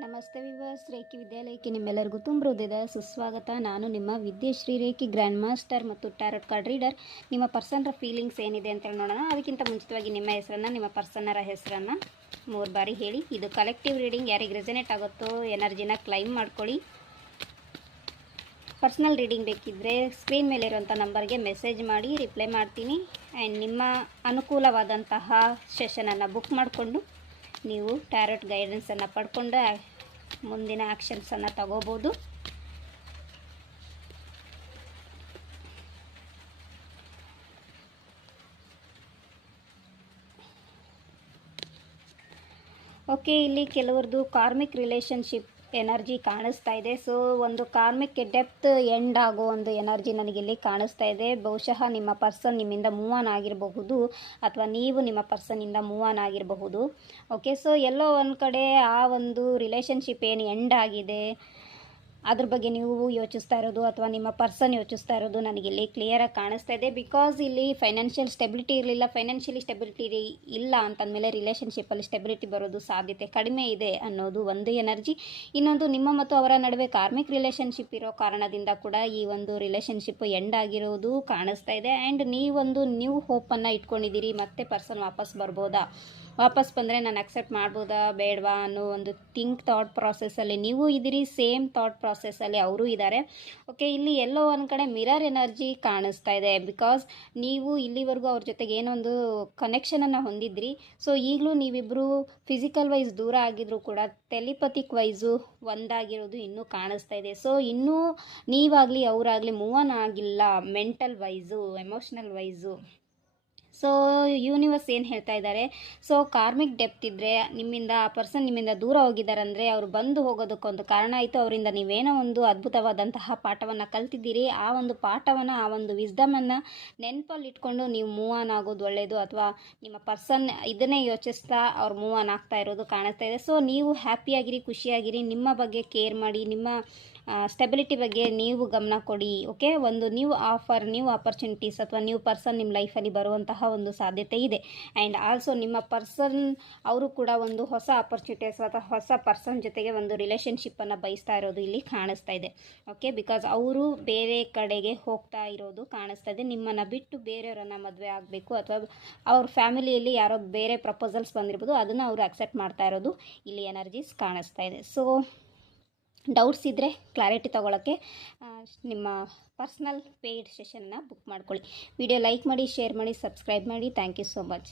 ನಮಸ್ತೆ viewers, reiki ವಿದ್ಯಾಲಯಕ್ಕೆ ನಿಮ್ಮೆಲ್ಲರಿಗೂ ತುಂಬ ಹೃದಯದ ಸುಸ್ವಾಗತ. ನಾನು ನಿಮ್ಮ ವಿದ್ಯಶ್ರೀ ರೇಖಿ ಗ್ರ್ಯಾಂಡ್ ಮಾಸ್ಟರ್ ಮತ್ತು ಟ್ಯಾರೋಟ್ ಕಾರ್ಡ್ ರೀಡರ್. ನಿಮ್ಮ ಪರ್ಸನರ ಫೀಲಿಂಗ್ಸ್ ಏನಿದೆ ಅಂತೇಳಿ ನೋಡೋಣ. ಅದಕ್ಕಿಂತ ಮುಂಚಿತವಾಗಿ ನಿಮ್ಮ ಹೆಸರನ್ನು, ನಿಮ್ಮ ಪರ್ಸನರ ಹೆಸರನ್ನು 3 ಬಾರಿ ಹೇಳಿ. ಇದು ಕಲೆಕ್ಟಿವ್ ರೀಡಿಂಗ್. ಯಾರಿಗೆ ರೆಸನೇಟ್ ಆಗುತ್ತೋ ಎನರ್ಜಿನ ಕ್ಲೈಮ್ ಮಾಡ್ಕೊಳ್ಳಿ. ಪರ್ಸನಲ್ ರೀಡಿಂಗ್ ಬೇಕಿದ್ದರೆ ಸ್ಕ್ರೀನ್ ಮೇಲೆ ಇರುವಂಥ ನಂಬರ್ಗೆ ಮೆಸೇಜ್ ಮಾಡಿ, ರಿಪ್ಲೈ ಮಾಡ್ತೀನಿ. ಆ್ಯಂಡ್ ನಿಮ್ಮ ಅನುಕೂಲವಾದಂತಹ ಸೆಷನನ್ನು ಬುಕ್ ಮಾಡಿಕೊಂಡು ನೀವು ಟ್ಯಾರೋಟ್ ಗೈಡೆನ್ಸನ್ನು ಪಡ್ಕೊಂಡು ಮುಂದಿನ ಆ್ಯಕ್ಷನ್ಸನ್ನು ತಗೋಬೋದು. ಓಕೆ, ಇಲ್ಲಿ ಕೆಲವ್ರದ್ದು ಕಾರ್ಮಿಕ್ ರಿಲೇಷನ್ಶಿಪ್ ಎನರ್ಜಿ ಕಾಣಿಸ್ತಾ ಇದೆ. ಸೊ ಒಂದು ಕಾರ್ಮಿಕ್ ಡೆಪ್ತ್ ಎಂಡ್ ಆಗೋ ಒಂದು ಎನರ್ಜಿ ನನಗಿಲ್ಲಿ ಕಾಣಿಸ್ತಾ ಇದೆ. ಬಹುಶಃ ನಿಮ್ಮ ಪರ್ಸನ್ ನಿಮ್ಮಿಂದ ಮೂವ್ ಆನ್ ಆಗಿರಬಹುದು, ಅಥವಾ ನೀವು ನಿಮ್ಮ ಪರ್ಸನ್ನಿಂದ ಮೂವ್ ಆನ್ ಆಗಿರಬಹುದು. ಓಕೆ, ಸೊ ಎಲ್ಲೋ ಒಂದು ಕಡೆ ಆ ಒಂದು ರಿಲೇಷನ್ಶಿಪ್ ಏನು ಎಂಡ್ ಆಗಿದೆ ಅದ್ರ ಬಗ್ಗೆ ನೀವು ಯೋಚಿಸ್ತಾ ಇರೋದು ಅಥವಾ ನಿಮ್ಮ ಪರ್ಸನ್ ಯೋಚಿಸ್ತಾ ಇರೋದು ನನಗಿಲ್ಲಿ ಕ್ಲಿಯರಾಗಿ ಕಾಣಿಸ್ತಾ ಇದೆ. ಬಿಕಾಸ್ ಇಲ್ಲಿ ಫೈನಾನ್ಷಿಯಲ್ ಸ್ಟೆಬಿಲಿಟಿ ಇರಲಿಲ್ಲ. ಫೈನಾನ್ಷಿಯಲಿ ಸ್ಟೆಬಿಲಿಟಿ ಇಲ್ಲ ಅಂತಂದಮೇಲೆ ರಿಲೇಷನ್ಶಿಪ್ಪಲ್ಲಿ ಸ್ಟೆಬಿಲಿಟಿ ಬರೋದು ಸಾಧ್ಯತೆ ಕಡಿಮೆ ಇದೆ ಅನ್ನೋದು ಒಂದು ಎನರ್ಜಿ. ಇನ್ನೊಂದು, ನಿಮ್ಮ ಮತ್ತು ಅವರ ನಡುವೆ ಕಾರ್ಮಿಕ್ ರಿಲೇಷನ್ಶಿಪ್ ಇರೋ ಕಾರಣದಿಂದ ಕೂಡ ಈ ಒಂದು ರಿಲೇಷನ್ಶಿಪ್ ಎಂಡ್ ಆಗಿರೋದು ಕಾಣಿಸ್ತಾ ಇದೆ. ಆ್ಯಂಡ್ ನೀವೊಂದು ನ್ಯೂ ಹೋಪನ್ನು ಇಟ್ಕೊಂಡಿದ್ದೀರಿ. ಮತ್ತೆ ಪರ್ಸನ್ ವಾಪಸ್ ಬರ್ಬೋದಾ, ವಾಪಸ್ ಬಂದರೆ ನಾನು ಅಕ್ಸೆಪ್ಟ್ ಮಾಡ್ಬೋದಾ ಬೇಡವಾ ಅನ್ನೋ ಒಂದು ಥಾಟ್ ಪ್ರಾಸೆಸ್ಸಲ್ಲಿ ನೀವು ಇದ್ದೀರಿ. ಸೇಮ್ ಥಾಟ್ ಪ್ರಾಸೆಸ್ಸಲ್ಲಿ ಅವರು ಇದ್ದಾರೆ. ಓಕೆ, ಇಲ್ಲಿ ಎಲ್ಲೋ ಒಂದು ಕಡೆ ಮಿರರ್ ಎನರ್ಜಿ ಕಾಣಿಸ್ತಾ ಇದೆ. ಬಿಕಾಸ್ ನೀವು ಇಲ್ಲಿವರೆಗೂ ಅವ್ರ ಜೊತೆಗೆ ಏನೊಂದು ಕನೆಕ್ಷನನ್ನು ಹೊಂದಿದ್ರಿ. ಸೊ ಈಗಲೂ ನೀವಿಬ್ಬರು ಫಿಸಿಕಲ್ ವೈಸ್ ದೂರ ಆಗಿದ್ರು ಕೂಡ ಟೆಲಿಪತಿಕ್ ವೈಸು ಒಂದಾಗಿರೋದು ಇನ್ನೂ ಕಾಣಿಸ್ತಾ ಇದೆ. ಸೊ ಇನ್ನೂ ನೀವಾಗಲಿ ಅವರಾಗಲಿ ಮೂವ್ ಆನ್ ಆಗಿಲ್ಲ, mental wise, emotional wise. So universe ಏನು ಹೇಳ್ತಾ ಇದ್ದಾರೆ, ಸೊ ಕಾರ್ಮಿಕ್ ಡೆಪ್ತ್ ಇದ್ದರೆ ನಿಮ್ಮಿಂದ ಆ ಪರ್ಸನ್ ನಿಮ್ಮಿಂದ ದೂರ ಹೋಗಿದ್ದಾರೆ ಅಂದರೆ ಅವರು ಬಂದು ಹೋಗೋದಕ್ಕೊಂದು ಕಾರಣ ಆಯಿತು. ಅವರಿಂದ ನೀವೇನೋ ಒಂದು ಅದ್ಭುತವಾದಂತಹ ಪಾಠವನ್ನು ಕಲ್ತಿದ್ದೀರಿ. ಆ ಒಂದು ಪಾಠವನ್ನು, ಆ ಒಂದು ವಿಸ್ಡಮನ್ನು ನೆನಪಲ್ಲಿ ಇಟ್ಕೊಂಡು ನೀವು ಮೂವ್ ಆನ್ ಆಗೋದು ಒಳ್ಳೆಯದು. ಅಥವಾ ನಿಮ್ಮ ಪರ್ಸನ್ ಇದನ್ನೇ ಯೋಚಿಸ್ತಾ ಅವ್ರು ಮೂವ್ ಆನ್ ಆಗ್ತಾ ಇರೋದು ಕಾಣಿಸ್ತಾ ಇದೆ. ಸೊ ನೀವು ಹ್ಯಾಪಿಯಾಗಿರಿ, ಖುಷಿಯಾಗಿರಿ, ನಿಮ್ಮ ಬಗ್ಗೆ ಕೇರ್ ಮಾಡಿ, ನಿಮ್ಮ ಸ್ಟೆಬಿಲಿಟಿ ಬಗ್ಗೆ ನೀವು ಗಮನ ಕೊಡಿ. ಓಕೆ, ಒಂದು ನ್ಯೂ ಆಪರ್ಚುನಿಟೀಸ್ ಅಥವಾ ನ್ಯೂ ಪರ್ಸನ್ ನಿಮ್ಮ ಲೈಫಲ್ಲಿ ಬರುವಂತಹ ಒಂದು ಸಾಧ್ಯತೆ ಇದೆ. ಆ್ಯಂಡ್ ಆಲ್ಸೋ ನಿಮ್ಮ ಪರ್ಸನ್ ಅವರು ಕೂಡ ಒಂದು ಹೊಸ ಆಪರ್ಚುನಿಟೀಸ್ ಅಥವಾ ಹೊಸ ಪರ್ಸನ್ ಜೊತೆಗೆ ಒಂದು ರಿಲೇಷನ್ಶಿಪ್ಪನ್ನು ಬಯಸ್ತಾ ಇರೋದು ಇಲ್ಲಿ ಕಾಣಿಸ್ತಾ ಇದೆ. ಓಕೆ, ಬಿಕಾಸ್ ಅವರು ಬೇರೆ ಕಡೆಗೆ ಹೋಗ್ತಾ ಇರೋದು ಕಾಣಿಸ್ತಾ ಇದೆ. ನಿಮ್ಮನ್ನು ಬಿಟ್ಟು ಬೇರೆಯವರನ್ನು ಮದುವೆ ಆಗಬೇಕು ಅಥವಾ ಅವ್ರ ಫ್ಯಾಮಿಲಿಯಲ್ಲಿ ಯಾರೋ ಬೇರೆ ಪ್ರಪೋಸಲ್ಸ್ ಬಂದಿರ್ಬೋದು, ಅದನ್ನು ಅವರು ಅಕ್ಸೆಪ್ಟ್ ಮಾಡ್ತಾ ಇರೋದು ಇಲ್ಲಿ ಎನರ್ಜೀಸ್ ಕಾಣಿಸ್ತಾ ಇದೆ. ಸೊ ಡೌಟ್ಸ್ ಇದ್ದರೆ ಕ್ಲಾರಿಟಿ ತೊಗೊಳಕ್ಕೆ ನಿಮ್ಮ ಪರ್ಸ್ನಲ್ ಪೇಯ್ಡ್ ಸೆಷನ್ನ ಬುಕ್ ಮಾಡ್ಕೊಳ್ಳಿ. ವಿಡಿಯೋ ಲೈಕ್ ಮಾಡಿ, ಶೇರ್ ಮಾಡಿ, ಸಬ್ಸ್ಕ್ರೈಬ್ ಮಾಡಿ. Thank you so much.